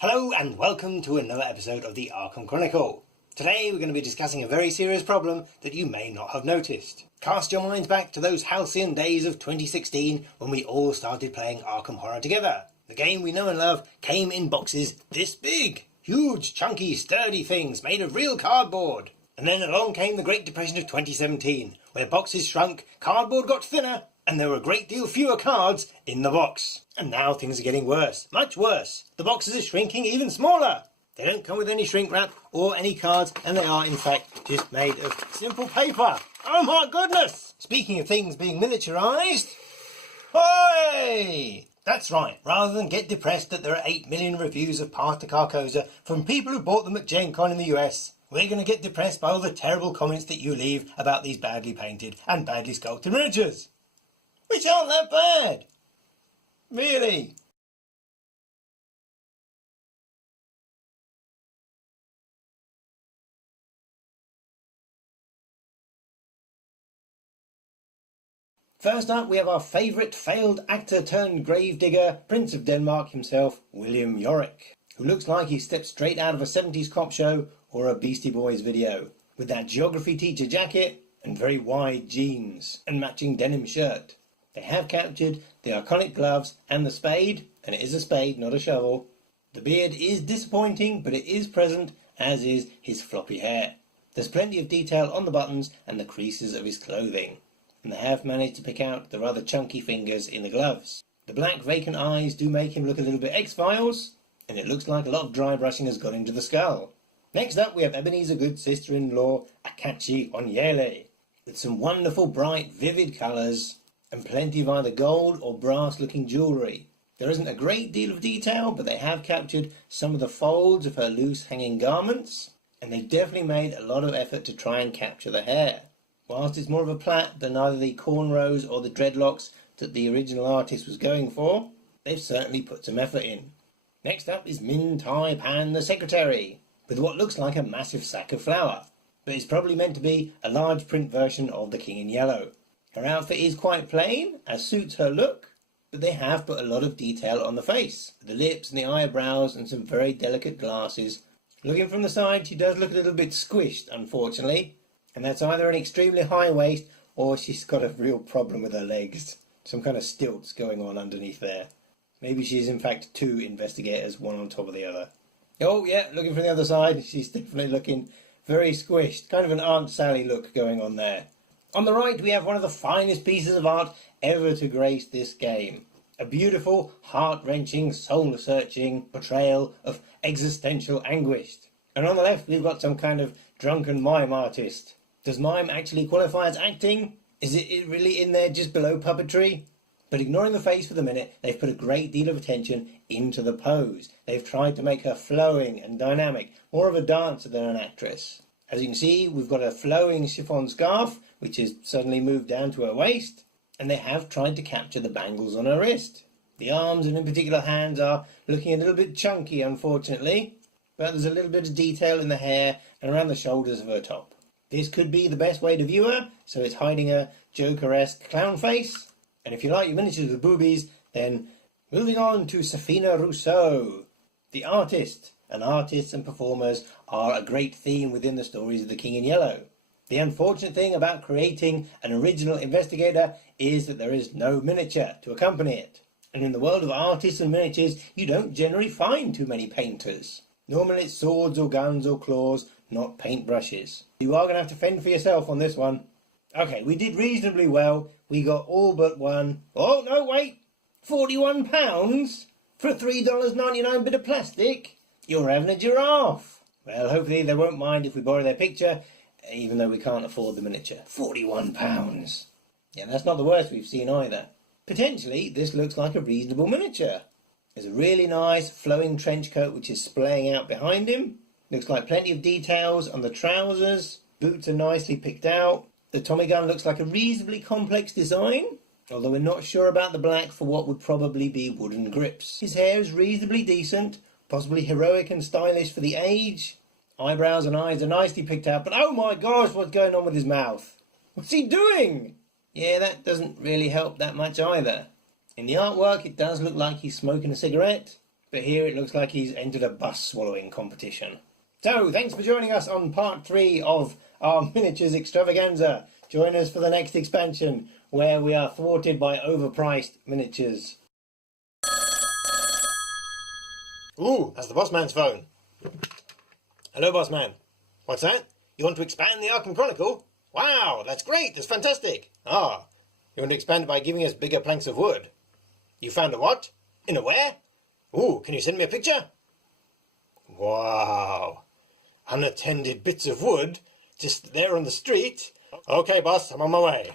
Hello and welcome to another episode of the Arkham Chronicle. Today we're going to be discussing a very serious problem that you may not have noticed. Cast your minds back to those halcyon days of 2016 when we all started playing Arkham Horror together. The game we know and love came in boxes this big. Huge, chunky, sturdy things made of real cardboard. And then along came the Great Depression of 2017, where boxes shrunk, cardboard got thinner, and there were a great deal fewer cards in the box. And now things are getting worse, much worse. The boxes are shrinking even smaller. They don't come with any shrink wrap or any cards, and they are in fact just made of simple paper. Oh my goodness! Speaking of things being miniaturised, hooray! That's right, rather than get depressed that there are 8 million reviews of Path to Carcosa from people who bought them at Gen Con in the US, we're going to get depressed by all the terrible comments that you leave about these badly painted and badly sculpted miniatures. Which aren't that bad. Really. First up, we have our favourite failed actor turned gravedigger, Prince of Denmark himself, William Yorick, who looks like he stepped straight out of a 70s cop show or a Beastie Boys video, with that geography teacher jacket and very wide jeans and matching denim shirt. They have captured the iconic gloves and the spade, and it is a spade, not a shovel. The beard is disappointing, but it is present, as is his floppy hair. There's plenty of detail on the buttons and the creases of his clothing, and they have managed to pick out the rather chunky fingers in the gloves. The black vacant eyes do make him look a little bit X-Files, and it looks like a lot of dry brushing has gone into the skull. Next up, we have Ebenezer Good's sister-in-law, Akachi Onyele, with some wonderful, bright, vivid colours, and plenty of either gold or brass looking jewellery. There isn't a great deal of detail, but they have captured some of the folds of her loose hanging garments, and they've definitely made a lot of effort to try and capture the hair. Whilst it's more of a plait than either the cornrows or the dreadlocks that the original artist was going for, they've certainly put some effort in. Next up is Min Tai Pan the secretary, with what looks like a massive sack of flour, but it's probably meant to be a large print version of the King in Yellow. Her outfit is quite plain, as suits her look, but they have put a lot of detail on the face. The lips and the eyebrows and some very delicate glasses. Looking from the side, she does look a little bit squished, unfortunately, and that's either an extremely high waist or she's got a real problem with her legs. Some kind of stilts going on underneath there. Maybe she's in fact two investigators, one on top of the other. Oh yeah, looking from the other side, she's definitely looking very squished. Kind of an Aunt Sally look going on there. On the right, we have one of the finest pieces of art ever to grace this game. A beautiful, heart-wrenching, soul-searching portrayal of existential anguish. And on the left, we've got some kind of drunken mime artist. Does mime actually qualify as acting? Is it really in there just below puppetry? But ignoring the face for the minute, they've put a great deal of attention into the pose. They've tried to make her flowing and dynamic, more of a dancer than an actress. As you can see, we've got a flowing chiffon scarf, which has suddenly moved down to her waist, and they have tried to capture the bangles on her wrist. The arms, and in particular hands, are looking a little bit chunky, unfortunately, but there's a little bit of detail in the hair and around the shoulders of her top. This could be the best way to view her, so it's hiding a Joker-esque clown face. And if you like your miniatures with boobies, then moving on to Safina Rousseau, the artist. And artists and performers are a great theme within the stories of the King in Yellow. The unfortunate thing about creating an original investigator is that there is no miniature to accompany it. And in the world of artists and miniatures, you don't generally find too many painters. Normally it's swords or guns or claws, not paintbrushes. You are going to have to fend for yourself on this one. Okay, we did reasonably well. We got all but one. Oh, no, wait! £41 for a $3.99 bit of plastic? You're having a giraffe. Well, hopefully they won't mind if we borrow their picture, even though we can't afford the miniature. £41. Yeah, that's not the worst we've seen either. Potentially, this looks like a reasonable miniature. There's a really nice flowing trench coat which is splaying out behind him. Looks like plenty of details on the trousers. Boots are nicely picked out. The Tommy gun looks like a reasonably complex design, although we're not sure about the black for what would probably be wooden grips. His hair is reasonably decent, possibly heroic and stylish for the age. Eyebrows and eyes are nicely picked out, but oh my gosh, what's going on with his mouth? What's he doing? Yeah, that doesn't really help that much either. In the artwork, it does look like he's smoking a cigarette, But here it looks like he's entered a bus swallowing competition. So, thanks for joining us on part 3 of our miniatures extravaganza. Join us for the next expansion, where we are thwarted by overpriced miniatures. Ooh, that's the boss man's phone. Hello, boss man. What's that? You want to expand the Arkham Chronicle? Wow, that's great, that's fantastic. Ah, you want to expand it by giving us bigger planks of wood. You found a what? In a where? Ooh, can you send me a picture? Wow. Unattended bits of wood, just there on the street. Okay, boss, I'm on my way.